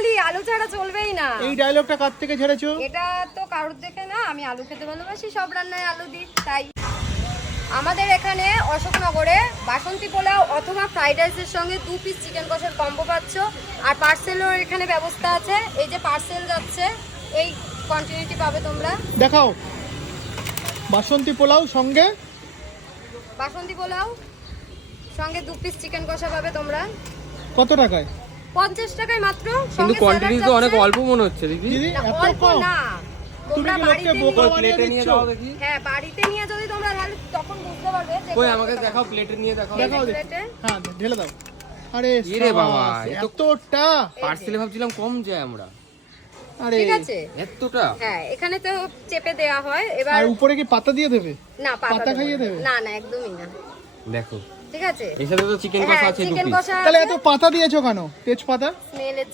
বাঙালি, আলু ছাড়া চলবেই না। এই ডায়লগটা কার থেকে ঝেড়েছো? এটা তো কারোর দেখে না, আমি আলু খেতে ভালোবাসি, সব রান্নায় আলু দিই তাই। আমাদের এখানে অশোকনগরে বাসন্তী পোলাও অথবা ফ্রাইড রাইসের সঙ্গে 2 পিস চিকেন কষার কম্বো পাচ্ছ। আর পার্সেলের এখানে ব্যবস্থা আছে, এই যে পার্সেল যাচ্ছে, এই কোয়ান্টিটি পাবে তোমরা। দেখাও, বাসন্তী পোলাও সঙ্গে বাসন্তী পোলাও সঙ্গে 2 পিস চিকেন কষা পাবে তোমরা। কত টাকায়? 50 টাকায় মাত্র। কিন্তু সঙ্গে কোয়ান্টিটি স্যালাড তো অনেক যাচ্ছে। অল্প মনে হচ্ছে দিদি। দিদি না, এত অল্প কম? না, তুমি তোমরা কি লোককে বাড়িতে বোকা নিয়ে- বানিয়ে প্লেটে নিয়ে দিচ্ছ? দাও দেখি। হ্যাঁ, বাড়িতে নিয়ে যদি তোমরা তাহলে তখন বুঝতে পারবে যে কই কত আমাকে টাকা। দেখাও, প্লেটে নিয়ে দেখাও। দেখাও দেখি। প্লেটে। হ্যাঁ ঢেলে দাও। আরে এরে বাবা, সাবাস, এ তো- এতটা! পার্সেলে ভাবছিলাম কম যায় আমরা। আরে ঠিক আছে। এতটা? হ্যাঁ, এখানে তো চেপে দেয়া হয়। এবার আর উপরে কি পাতা দিয়ে দেবে? না, পাতা দেবো খাইয়ে না। দেবে? না না, একদমই না। দেখো, ঠিক আছে। এর সাথে তো চিকেন হ্যাঁ, কষা আছে 2 চিকেন পিস। কষা তাহলে এত পাতা দিয়েছো কেন? তেজপাতা? স্মেলের